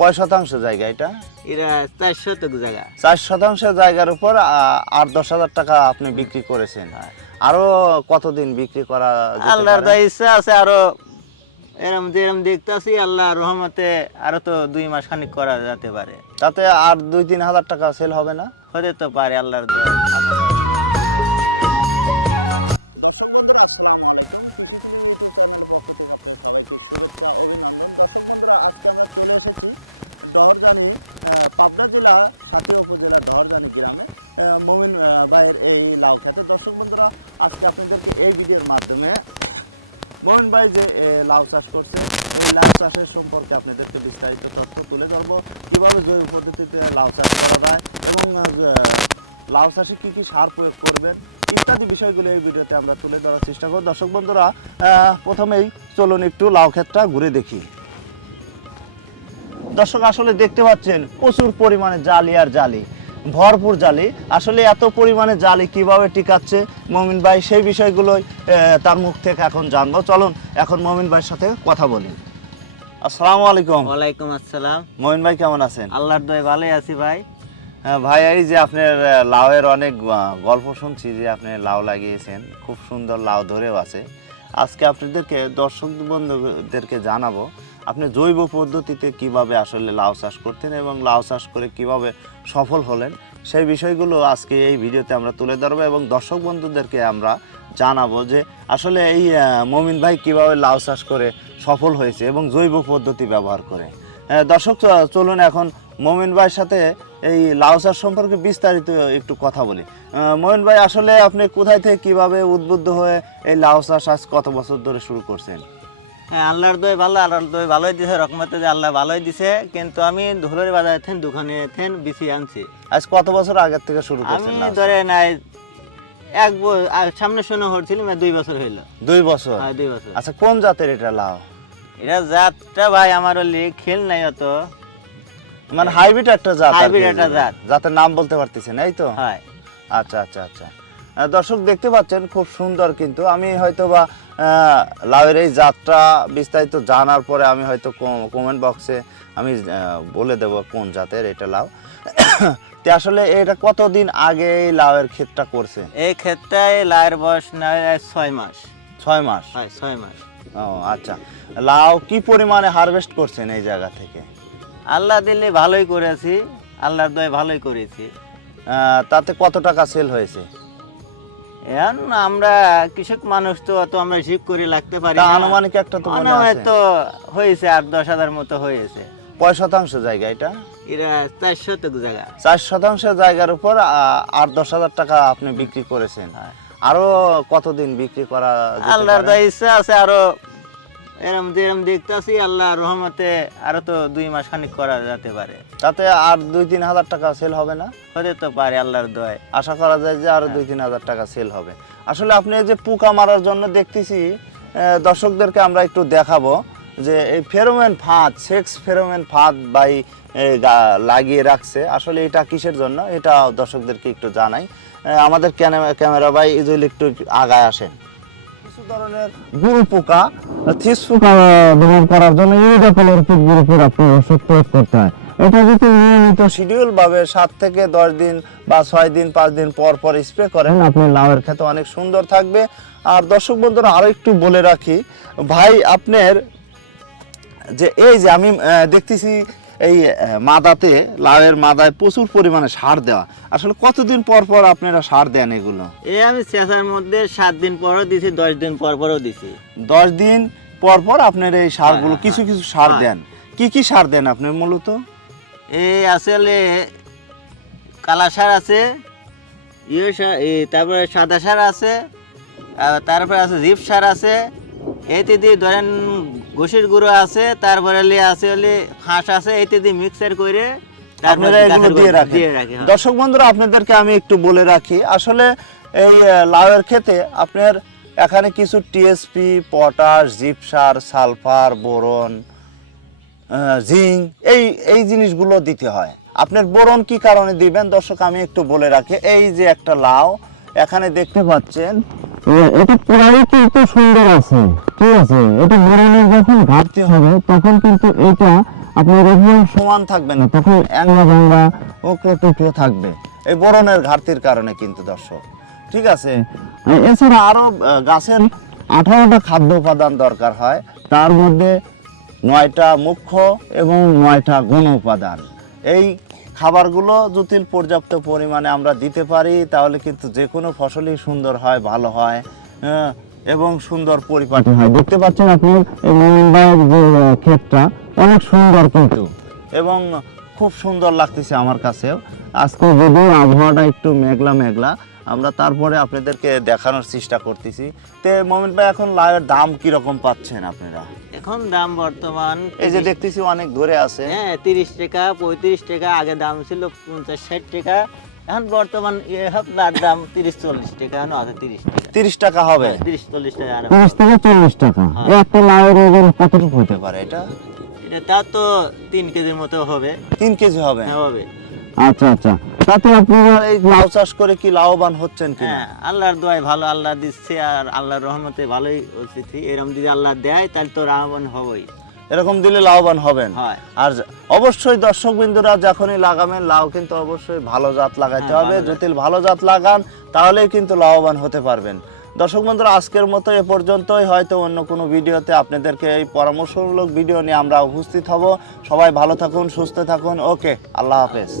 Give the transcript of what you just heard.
কয় শতাংশ জায়গা এটা? এরা চার শতক জায়গা। চার শতাংশ জায়গার উপর আট দশ হাজার টাকা আপনি বিক্রি করেছেন। আরও কতদিন বিক্রি করা আল্লাহর পারে? ইচ্ছা আছে আরও এরম যেরম দেখতেছি আল্লাহর রহমতে আরও তো দুই মাস খানিক করা যেতে পারে। তাতে আর দুই তিন হাজার টাকা সেল হবে না? হতে তো পারে আল্লাহর দয়া। শহরজানি পাবনা জেলা সাথিয়া উপজেলার দহরজানি গ্রামে মমিন ভাইয়ের এই লাউ খেতে। দর্শক বন্ধুরা, আজকে আপনাদেরকে এই ভিডিওর মাধ্যমে মোহন ভাই যে লাউ চাষ করছে, এই লাউ চাষের সম্পর্কে আপনাদেরকে বিস্তারিত তথ্য তুলে ধরবো। কীভাবে জৈব পদ্ধতিতে লাউ চাষ করা যায় এবং লাউ চাষে কী কী সার প্রয়োগ করবেন, ইত্যাদি বিষয়গুলো এই ভিডিওতে আমরা তুলে ধরার চেষ্টা করব। দর্শক বন্ধুরা প্রথমেই চলুন একটু লাউ ক্ষেতটা ঘুরে দেখি। দর্শক আসলে দেখতে পাচ্ছেন প্রচুর পরিমাণে জালি আর জালি ভরপুর জালি। আসলে এত পরিমাণে জালি কীভাবে টিকাচ্ছে মমিন ভাই সেই বিষয়গুলোই তার মুখ থেকে এখন জানব। চলুন এখন মমিন ভাইয়ের সাথে কথা বলি। আসসালামু আলাইকুম। ওয়ালাইকুম আসসালাম। মমিন ভাই কেমন আছেন? আল্লাহর দয়া ভালোই আছি ভাই। হ্যাঁ, ভাই এই যে আপনার লাউয়ের অনেক গল্প শুনছি যে আপনি লাউ লাগিয়েছেন। খুব সুন্দর লাউ ধরেও আছে। আজকে আপনাদেরকে দর্শক বন্ধুদেরকে জানাব আপনি জৈব পদ্ধতিতে কীভাবে আসলে লাউ চাষ করতেন এবং লাউ চাষ করে কীভাবে সফল হলেন, সেই বিষয়গুলো আজকে এই ভিডিওতে আমরা তুলে ধরবো এবং দর্শক বন্ধুদেরকে আমরা জানাব যে আসলে এই মমিন ভাই কীভাবে লাউ চাষ করে সফল হয়েছে এবং জৈব পদ্ধতি ব্যবহার করে। দর্শক চলুন এখন মমিন ভাইয়ের সাথে এই লাউ চাষ সম্পর্কে বিস্তারিত একটু কথা বলি। মমিন ভাই, আসলে আপনি কোথায় থেকে কীভাবে উদ্বুদ্ধ হয়ে এই লাউ চাষ আজ কত বছর ধরে শুরু করছেন? আল্লাহর দয় ভালো আল্লাহর দয় ভালোই দিছে রকমতে যে আল্লাহ ভালোই দিছে। কিন্তু আমি ধুলোর বাজারে থেন দোকানে থেন বিছি আনছি। আজ কত বছর আগের থেকে শুরু আমি করছেন ধরে নাই এক সামনে শুনে হচ্ছিল দুই বছর হইল। দুই বছর? হ্যাঁ দুই বছর। আচ্ছা কোন জাতের এটা লাউ? এটা জাতটা ভাই আমার ওলি খেল নাই অত। মানে হাইব্রিড একটা জাত Hybrid একটা জাত। জাতের নাম বলতে পারতেছেন এই তো? হ্যাঁ। আচ্ছা আচ্ছা আচ্ছা। দর্শক দেখতে পাচ্ছেন খুব সুন্দর কিন্তু। আমি হয়তো বা লাউয়ের এই জাতটা বিস্তারিত জানার পরে আমি হয়তো কমেন্ট বক্সে আমি বলে দেব কোন জাতের এটা লাউ। তে আসলে এটা কতদিন আগে এই লাউয়ের ক্ষেতটা করছে? এই ক্ষেত্রে লায়ের বয়স নয় ছয় মাস। ছয় মাস? হয় ছয় মাস। ও আচ্ছা। লাউ কি পরিমাণে হারভেস্ট করছেন এই জায়গা থেকে? আল্লাহ দিলে ভালোই করেছি আল্লাহর দয় ভালোই করেছি। তাতে কত টাকা সেল হয়েছে? এখন আমরা কৃষক মানুষ তো অত আমরা করে লাগতে পারি না। আনুমানিক একটা তো মনে আনুমানিক আছে। তো হয়েছে আট দশ হাজার মতো হয়েছে। কয় শতাংশ জায়গা এটা? এরা চার শতক জায়গা। চার শতাংশ জায়গার উপর আহ, আট দশ হাজার টাকা আপনি বিক্রি করেছেন। আরও কতদিন বিক্রি করা যেতে আল্লাহর পারে? দয়া ইচ্ছা আছে আরও এরম যেরম দেখতেছি আল্লাহ রহমতে আরও তো দুই মাস খানিক করা যেতে পারে। তাতে আর দুই তিন হাজার টাকা সেল হবে না? হতে তো পারে আল্লাহর দয় আশা করা যায় যে আরও দুই তিন হাজার টাকা সেল হবে। আসলে আপনি যে পোকা মারার জন্য দেখতেছি দর্শকদেরকে আমরা একটু দেখাবো যে এই ফেরোমেন ফাঁদ সেক্স ফেরোমেন ফাঁদ বাই লাগিয়ে রাখছে। আসলে এটা কিসের জন্য? এটা দর্শকদেরকে একটু জানাই। আমাদের ক্যামেরা ভাই ইজুল একটু আগায় আসেন। গুরু পোকা করার জন্য এটা যদি সাত থেকে দশ দিন বা ছয় দিন, পাঁচ দিন পর পর স্প্রে করেন অনেক সুন্দর থাকবে। আর দর্শক বন্ধুরা, আরও একটু বলে রাখি, ভাই, আপনার যে এই যে আমি দেখতেছি এই মাদাতে লাউয়ের মাদায় প্রচুর পরিমাণে সার দেওয়া। আসলে কতদিন পর পর আপনারা সার দেন এগুলো? এই আমি চেঁচার মধ্যে সাত দিন পরও দিছি দশ দিন পর পরও দিছি। দশ দিন পর পর আপনার এই সারগুলো হ্যাঁ, কিছু কিছু সার হ্যাঁ। দেন। কি কি সার দেন আপনি মূলত? এই আসলে কালা সার আছে ইয়ে সার তারপরে সাদা সার আছে তারপরে আছে জিপ সার আছে এতে দিয়ে ধরেন ঘষির গুঁড়ো আছে তারপরে আছে হলে হাঁস আছে এতে দিয়ে মিক্সার করে আপনারা এগুলো দিয়ে রাখেন। দিয়ে রাখি হ্যাঁ। দর্শক বন্ধুরা আপনাদেরকে আমি একটু বলে রাখি আসলে এই লাউয়ের ক্ষেতে আপনার এখানে কিছু TSP potash gypsum sulphur boron zinc এই এই জিনিসগুলো দিতে হয়। আপনার বোরন কি কারণে দিবেন? দর্শক আমি একটু বলে রাখি। এই যে একটা লাউ এখানে দেখতে পাচ্ছেন এটা প্রায় কিন্তু সুন্দর আছে ঠিক আছে? এটা বোরনের যখন ঘাটতি হবে তখন কিন্তু এটা আপনি যখন সমান থাকবে না তখন অ্যাংলা ভাঙ্গা ওকড়ে টুকরো থাকবে। এই বরণের ঘাটতির কারণে কিন্তু দর্শক। ঠিক আছে? এছাড়া আরও আহ, গাছের আঠারোটা খাদ্য উপাদান দরকার হয়। তার মধ্যে নয়টা মুখ্য এবং নয়টা গুণ উপাদান। এই খাবারগুলো যদি পর্যাপ্ত পরিমাণে আমরা দিতে পারি তাহলে কিন্তু যে কোনো ফসলই সুন্দর হয় ভালো হয় হ্যাঁ, এবং সুন্দর পরিপাটি হয়। দেখতে পাচ্ছেন আপনি ক্ষেতটা অনেক সুন্দর কিন্তু এবং খুব সুন্দর লাগতেছে আমার কাছেও। আজকে যদিও আবহাওয়াটা একটু মেঘলা মেঘলা আমরা তারপরে আপনাদেরকে দেখানোর চেষ্টা করতেছি। তে মোমেন ভাই এখন লাউয়ের দাম কি রকম পাচ্ছেন আপনারা? এখন দাম বর্তমান এই যে দেখতেছি অনেক ধরে আছে। হ্যাঁ তিরিশ টাকা পঁয়ত্রিশ টাকা আগে দাম ছিল পঞ্চাশ ষাট টাকা। এখন বর্তমান আপনার দাম তিরিশ চল্লিশ টাকা এখন আছে তিরিশ টাকা। তিরিশ টাকা হবে। তিরিশ চল্লিশ টাকা তিরিশ থেকে চল্লিশ টাকা। এই একটা লাউয়ের ওজন কতটুকু হতে হতে পারে। এটা? এটা তা তো তিন কেজির মতো হবে। তিন কেজি হবে। হ্যাঁ, হবে। আচ্ছা আচ্ছা। তাতে আপনারা এই লাউ চাষ করে কি লাভবান হচ্ছেন কিনা? হ্যাঁ আল্লাহর দোয়ায় ভালো আল্লাহ দিচ্ছে আর আল্লাহর রহমতে ভালোই হচ্ছে। এরকম যদি আল্লাহ দেয় তাহলে তো হবেই। এরকম দিলে লাভবান হবেন। আর অবশ্যই দর্শক বিন্দুরা যখনই লাগাবেন লাউ কিন্তু অবশ্যই ভালো জাত লাগাইতে হ্যাঁ, হবে। যদি ভালো জাত লাগান তাহলেই কিন্তু লাভবান হতে পারবেন। দর্শক বন্ধুরা আজকের মতো এ পর্যন্তই। হয়তো অন্য কোনো ভিডিওতে আপনাদেরকে এই পরামর্শমূলক ভিডিও নিয়ে আমরা উপস্থিত হব। সবাই ভালো থাকুন সুস্থ থাকুন। ওকে আল্লাহ হাফেজ।